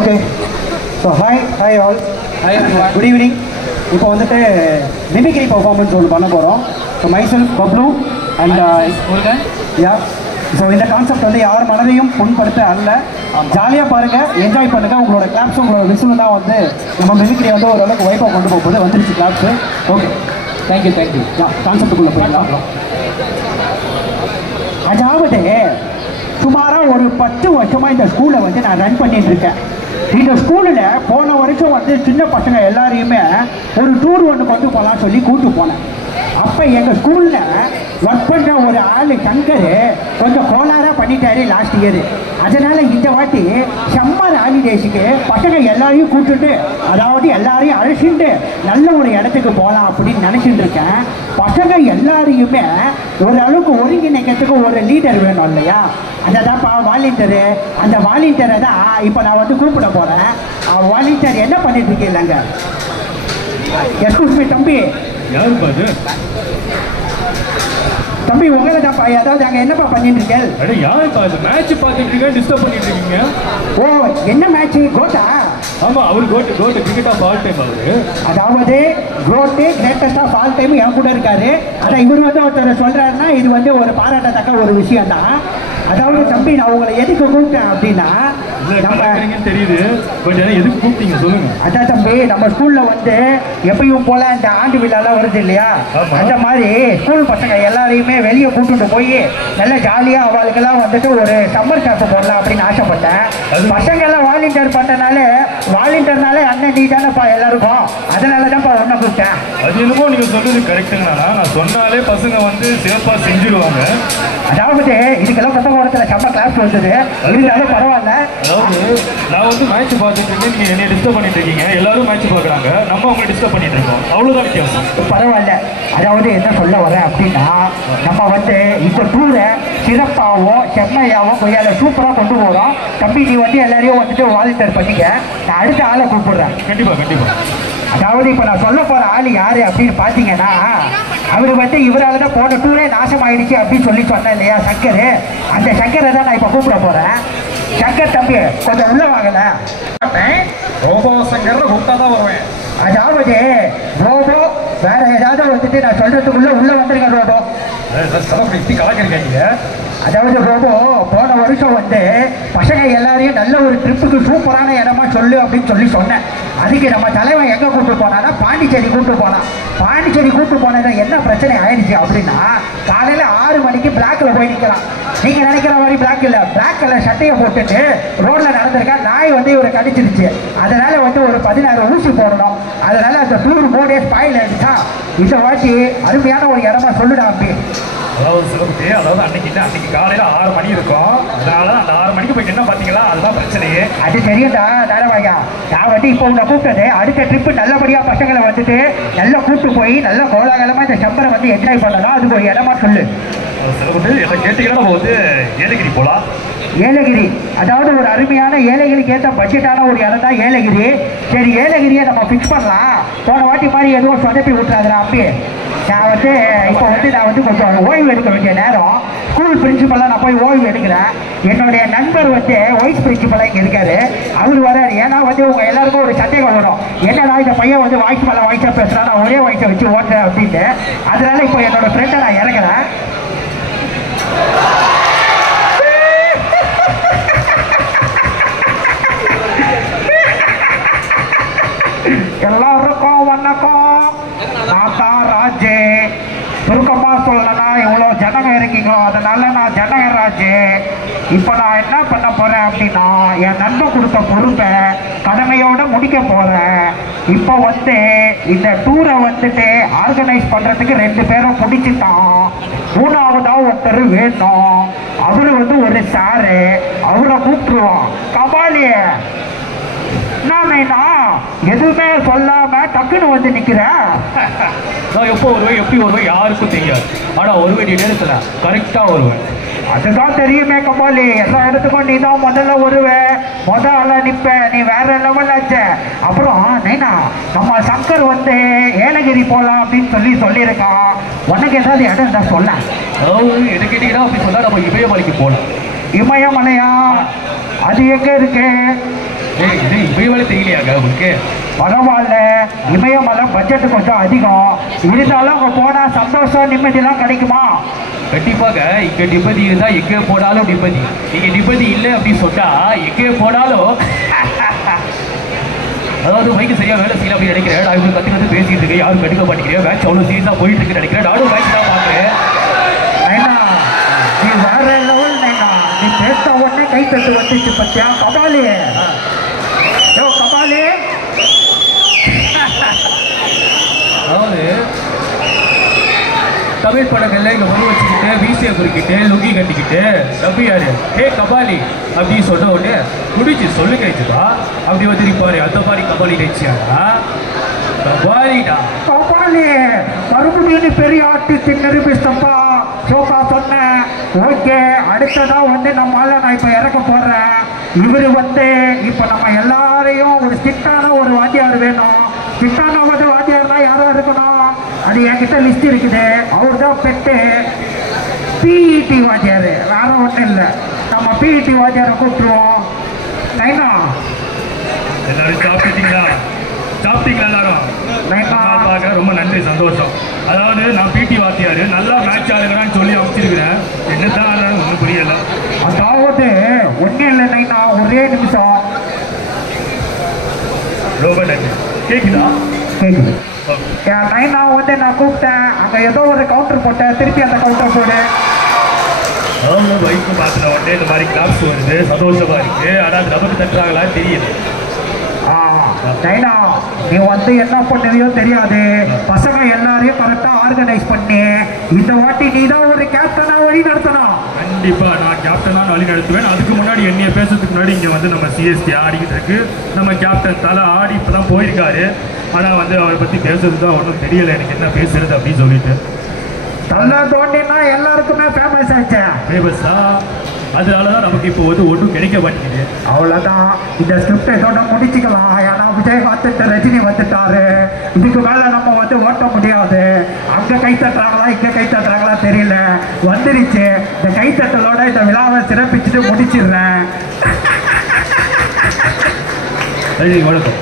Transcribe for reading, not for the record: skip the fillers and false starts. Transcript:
Okay so hi all good evening. இப்போ வந்துட்டு mimicry performance ஒன்று பண்ண போகிறோம். So myself Bablu and yeah. So இந்த கான்செப்ட் வந்து யார் மனதையும் புண்படுத்த அல்ல, ஜாலியாக பாருங்கள், என்ஜாய் பண்ணுங்கள். உங்களோட கிளாப்ஸும் உங்களோட விசிலும் தான் வந்து நம்ம மிமிக்ரி வந்து ஓரளவுக்கு வைப்பாக கொண்டு போகும்போது வந்துருச்சு கிளாப்ஸு. Okay, thank you. யா, கான்செப்டுக்குள்ளே போயிடலாம். அதாவது சுமாராக ஒரு 10 வருஷமாக இந்த ஸ்கூலை வந்து நான் ரன் பண்ணிட்டு இருக்கேன். இந்த ஸ்கூலில் போன வருஷம் வந்து சின்ன பசங்க எல்லாரையுமே ஒரு டூர் ஒன்று கொண்டு போகலாம் சொல்லி கூப்பிட்டு போனேன். அப்போ எங்கள் ஸ்கூலில் ஒர்க் பண்ணுற ஒரு ஆள் சங்கர் கொஞ்சம் கோளாராக பண்ணிட்டாரு லாஸ்ட் இயர். அதனால் இந்த வாட்டி சம்மர் ஹாலிடேஸுக்கு பசங்க எல்லாரையும் கூப்பிட்டுட்டு, அதாவது எல்லாரையும் அழைச்சிட்டு நல்ல ஒரு இடத்துக்கு போகலாம் அப்படின்னு நினச்சிட்டு இருக்கேன். பசங்க எல்லாரையுமே ஓரளவுக்கு ஒருங்கிணைக்கிறதுக்கு ஒரு லீடர் வேணும் இல்லையா? அதை தான்ப்பா வாலண்டியரு. அந்த வாலண்டியரை தான் இப்போ நான் வந்து கூப்பிட போகிறேன். வாலண்டியர் என்ன பண்ணிட்டு இருக்கீங்க? எக்ஸ்கூஸ் மீ தம்பி. தம்பி உங்களை தான்ப்பா. அதாவது அங்கே என்னப்பா பண்ணிட்டு இருக்கீங்க? யாருப்பா மேட்ச் பார்த்துட்டு இருக்கேன், டிஸ்டர்ப் பண்ணிட்டு இருக்கீங்க. ஓ, என்ன மேட்ச்? கோட்டா? ஆமா, அவரு கோட்டு கிரிக்கெட் ஆஃப் ஆல் டைம். அவரு அதாவது கோட்டு கிரேட்டஸ்ட் ஆஃப் ஆல் டைம் என் கூட இருக்காரு. அதான் இவர் வந்து ஒருத்தர் சொல்றாருன்னா இது வந்து ஒரு பாராட்டத்தக்க ஒரு விஷயம் தான். அதாவது தம்பி, நான் உங்களை எதுக்கு கூப்பிட்டேன் அப்படின்னா, நம்ம தெரியுது கொஞ்சம் எதுக்கு கூப்பிட்டீங்க சொல்லுங்க. அதான் தம்பி, நம்ம ஸ்கூல்ல வந்து எப்பயும் போல இந்த ஆண்டு விழாலாம் வருது இல்லையா? அந்த மாதிரி ஸ்கூல் பசங்க எல்லாரையுமே வெளியே கூப்பிட்டு போய் நல்ல ஜாலியா அவளுக்கெல்லாம் வந்துட்டு ஒரு சம்மர் கேம்ப் போடலாம் அப்படின்னு ஆசைப்பட்டேன். பசங்க எல்லாம் வாலண்டியர் வாலண்டியர்னால அண்ணன் நீ தானேப்பா எல்லாருக்கும், அதனால தான்ப்பா ஒன்றை கூப்பிட்டேன். அது என்னமோ நீங்க சொல்றது கரெக்டுங்கண்ணா. நான் சொன்னாலே பசங்க வந்து சிறப்பா செஞ்சிருவாங்க. அதாவது இதுக்கெல்லாம் கும்பகோணத்துல செம்ம கிளாஸ் வந்தது, இருந்தாலும் பரவாயில்ல. அதாவது நான் வந்து மேட்ச் பார்த்துட்டு இருக்கேன், நீங்க என்னை டிஸ்டர்ப் பண்ணிட்டு இருக்கீங்க. எல்லாரும் மேட்ச் பார்க்குறாங்க, நம்ம உங்களை டிஸ்டர்ப் பண்ணிட்டு இருக்கோம். அவ்வளோதான் வித்தியாசம். பரவாயில்ல. அதாவது என்ன சொல்ல வரேன் அப்படின்னா, நம்ம வந்து இந்த டூரை சிறப்பாகவும் செம்மையாகவும் கொய்யால சூப்பராக கொண்டு போகிறோம். தம்பி, நீ வந்து எல்லாரையும் வந்துட்டு வாலண்டியர் பண்ணிக்க. நான் அடுத்த ஆளை கூப்பிடுறேன். கண்டிப்பா. அதாவது இப்போ நான் சொல்ல போகிற ஆள் யார் அப்படின்னு பார்த்தீங்கன்னா, அவர் வந்து இவரால் தான் போன டூரே நாசமாயிடுச்சு அப்படின்னு சொல்லி சொன்னேன் இல்லையா, சங்கர். அந்த சங்கரை தான் நான் இப்போ கூப்பிட போகிறேன். சங்கர் தம்பி, கொஞ்சம் உள்ள வாங்கல. ரோபோ சங்கர் கூப்பிட்டா தான் வருவேன். அதாவது ரோபோ வேற ஏதாவது வந்துட்டு நான் சொல்றதுக்குள்ள உள்ள வந்துருங்க ரோபோ. கலாச்சிருக்காங்க. அதாவது ரோபோ, போன வருஷம் வந்து பசங்க எல்லாரையும் நல்ல ஒரு ட்ரிப்புக்கு சூப்பரான இடமா சொல்லு அப்படின்னு சொல்லி சொன்னேன். அதுக்கு நம்ம தலைவன் எங்கே கூப்பிட்டு போனான்னா பாண்டிச்சேரி கூப்பிட்டு போனான். பாண்டிச்சேரி கூப்பிட்டு போனது என்ன பிரச்சனை ஆயிடுச்சு அப்படின்னா, காலையில் 6 மணிக்கு பிளாக்ல போய் நிற்கலாம். நீங்கள் நினைக்கிற மாதிரி பிளாக் இல்லை, பிளாக் கலர் சட்டையை போட்டுட்டு ரோட்டில் நடந்திருக்கா, நாய் வந்து இவரை கடிச்சிருச்சு. அதனால வந்து ஒரு 16 ஊசி போடணும். அதனால அந்த டூர் போர்டே ஸ்பாயில் ஆயிடுச்சா. இந்த வாட்டி அருமையான ஒரு இடமா சொல்லுடா அப்படி. அதாவது அன்னைக்கு காலையில 6 மணி இருக்கும். அதனால அந்த 6 மணிக்கு போயிட்டு என்ன பாத்தீங்களா, அதுதான் பிரச்சனையே. அது தெரியும்டா தாராவாயா. நான் வந்து இப்போ உங்களை கூப்பிட்டது அடுத்த ட்ரிப்பு நல்லபடியா பசங்களை வந்துட்டு நல்லா கூப்பிட்டு போய் நல்ல கோலாகலமா இந்த சம்பரை வந்து என்ஜாய் பண்ணலாம். அதுக்கு ஒரு இடமா சொல்லு. கேட்டீங்கன்னா நம்ம வந்து ஏலகிரி போலாம். ஏலகிரி, அதாவது ஒரு அருமையான ஏலகிரிக்கு ஏற்ற பட்ஜெட்டான ஒரு இடம் தான் ஏலகிரி. சரி, ஏலகிரியை நம்ம ஃபிக்ஸ் பண்ணலாம். போன வாட்டி மாதிரி எதுவும் சொதப்பி விட்டுறாதுடா அப்படி. நான் வந்து இப்போ வந்து கொஞ்சம் ஓய்வு எடுக்க வேண்டிய நேரம். ஸ்கூல் பிரின்சிபலாக நான் போய் ஓய்வு எடுக்கிறேன். என்னுடைய நண்பர் வந்து வைஸ் பிரின்சிபலாக இங்கே இருக்காரு, அவர் வராரு. ஏன்னா வந்து உங்கள் எல்லாருக்கும் ஒரு சந்தேகம் வரும், என்னடா இந்த பையன் வந்து வாய்ஸ் மேலே வாய்ஸாக பேசுகிறான், நான் ஒரே வாய்ஸை வச்சு ஓட்டுறேன் அப்படின்ட்டு. அதனால இப்போ என்னோட ஃப்ரெண்டை நான் இறக்குறேன். எல்லாருக்கும் வணக்கம். நான் தான் ராஜு. சுருக்கமாக சொல்லணும்னா இவ்வளோ ஜனங்க இருக்கீங்களோ அதனால நான் ஜனகராஜு. இப்போ நான் என்ன பண்ண போகிறேன் அப்படின்னா, என் நண்பன் கொடுத்த பொறுப்பை கடமையோடு முடிக்க போகிறேன். இப்போ வந்து இந்த டூரை வந்துட்டு ஆர்கனைஸ் பண்ணுறதுக்கு 2 பேரும் பிடிச்சிட்டான். 3ஆவதாக ஒருத்தர் வேணும். அவரு வந்து ஒரு சாரு, அவரை கூப்பிட்டுருவோம். கபாலி, நான் எதுவுமே சொல்லாம டக்குன்னு வந்து நிக்கிறேன். நான் எப்போ வருவேன் எப்படி வருவேன் யாருக்கும் தெரியாது. ஆனா ஒரு வேண்டிய நேரத்துல கரெக்டா வருவேன். அதுதான் தெரியுமே கபாலி, எல்லா இடத்துக்கும் நீ தான் முதல்ல வருவேன், முதல்ல நிற்ப. நீ வேற லெவல் ஆச்சு. அப்புறம் நைனா, நம்ம சங்கர் வந்து ஏலகிரி போகலாம் அப்படின்னு சொல்லியிருக்கான். உனக்கு ஏதாவது இடம் இருந்தா சொல்ல. எது கேட்டீங்கன்னா அப்படி சொன்னா நம்ம இமயமலைக்கு போகலாம். இமயமலையா? அது எங்க இருக்கு? இமயமலை தெரியலையாங்க உங்களுக்கு? பரவாயில்ல, இமயமலை பட்ஜெட்டு கொஞ்சம் அதிகம், இருந்தாலும் அங்கே போனால் சந்தோஷம் நிம்மதியெல்லாம் கிடைக்குமா? கண்டிப்பாக இங்கே நிம்மதி இருந்தால் எங்கே போனாலும் நிம்மதி. நீங்கள் நிம்மதி இல்லை அப்படின்னு சொன்னால் எங்கே போனாலும் அதாவது மைக்கு சரியா வேலை செய்யலாம் அப்படின்னு நினைக்கிறேன். நான் இவங்க கற்றுக்கிறது பேசிட்டு இருக்கேன், யாரும் கண்டுக்க மாட்டேங்கிறேன். மேட்ச் அவ்வளோ சீரியஸாக போயிட்டு இருக்குன்னு நினைக்கிறேன். நானும் மேட்ச் தான் பார்க்குறேன். நீ வேற லெவல் நைனா, நீ பேச உடனே கை தட்டு வந்துச்சு பத்தியா? கபாலி, யோ கபாலி. அதாவது தமிழ் படங்கள்ல இங்கே மறு வச்சுக்கிட்டு வீசியை குறிக்கிட்டு லுங்கி கட்டிக்கிட்டு தம்பியாரு ஹே கபாலி அப்படின்னு சொன்ன உடனே முடிச்சு சொல்லுங்க இதுவா அப்படி வந்துருப்பாரு. அந்த மாதிரி கபாலி நினைச்சியாடா? கபாலிடா கபாலி மறுபடியும் பெரிய ஆர்டிஸ்ட் நிரூபிச்சப்பா. சோகா சொன்னேன். ஓகே, அடுத்ததான் நம்மளால நான் இப்போ இறக்க போடுறேன். இவர் இப்போ நம்ம எல்லாரையும் ஒரு ஸ்ட்ரிக்டான ஒரு வாத்தியார் வேணும். ஸ்ட்ரிக்டான வாத்தியார்னா யாரும் இருக்கணும், அது என்கிட்ட லிஸ்ட் இருக்குது. அவர் தான் பெட்டு பிஇடி வாத்தியார், வேற ஒன்றும் இல்லை. நம்ம பிஇடி வாத்தியாரை கூப்பிட்டுருவோம். நைனா எல்லாரும் சாப்பிட்டீங்களா? சாப்பிட்டீங்களா எல்லாரும்? பார்க்க ரொம்ப நன்றி, சந்தோஷம். அதாவது நான் பிடி வாத்தியார் நல்லா மேட்ச் ஆடுகிறான்னு சொல்லி அமைச்சிருக்கிறேன். என்னதான் ஒன்றும் புரியல. அதாவது ஒன்றும் இல்லை நைனா, ஒரே நிமிஷம். ரொம்ப நன்றி. கேட்குதா? கேட்குது. நைனா நான் கூப்பிட்டேன், அங்கே ஏதோ ஒரு கவுண்டர் போட்டேன், திருப்பி அந்த கவுண்டர் போடு. அவங்க பைக்கு பார்த்துன உடனே இந்த மாதிரி கிளாப்ஸ் வருது, சந்தோஷமா இருக்கு. ஆனால் அது நமக்கு தட்டுறாங்களான்னு தெரியல. நைனா நீ என்ன பண்ணுவியோ தெரியாது, பசங்க எல்லாரையும் கரெக்டா ஆர்கனைஸ் பண்ணி இந்த வாட்டி நீ தான் ஒரு கேப்டனா வழி நடத்தணும். கண்டிப்பா நான் கேப்டனா வழி நடத்துவேன். அதுக்கு முன்னாடி என்னைய பேசுறதுக்கு முன்னாடி இங்க நம்ம சிஎஸ்கே ஆடிக்கிட்டு இருக்கு. நம்ம கேப்டன் தலை ஆடி இப்பதான் போயிருக்காரு. ஆனா அவரை பத்தி பேசுறது தான் ஒன்றும் தெரியல எனக்கு, என்ன பேசுறது அப்படின்னு சொல்லிட்டு. தலை தோண்டினா எல்லாருக்குமே ஃபேமஸ் ஆச்சு. ஃபேமஸா? அதனாலதான் நமக்கு இப்போ ஒன்றும் கிடைக்க மாட்டேங்குது. அவ்வளோதான், இந்த ஸ்கிரிப்டை இதோட முடிச்சுக்கலாம். ஏன்னா விஜய் வந்துட்டு ரஜினி வந்துட்டாரு, இதுக்கு மேலே நம்ம ஓட்ட முடியாது. அங்கே கை தட்டுறாங்களா இங்கே கை தட்டுறாங்களா தெரியல, வந்துருச்சு. இந்த கைத்தட்டலோட இந்த விழாவை சிறப்பிச்சுட்டு முடிச்சிடுறேன். வணக்கம்.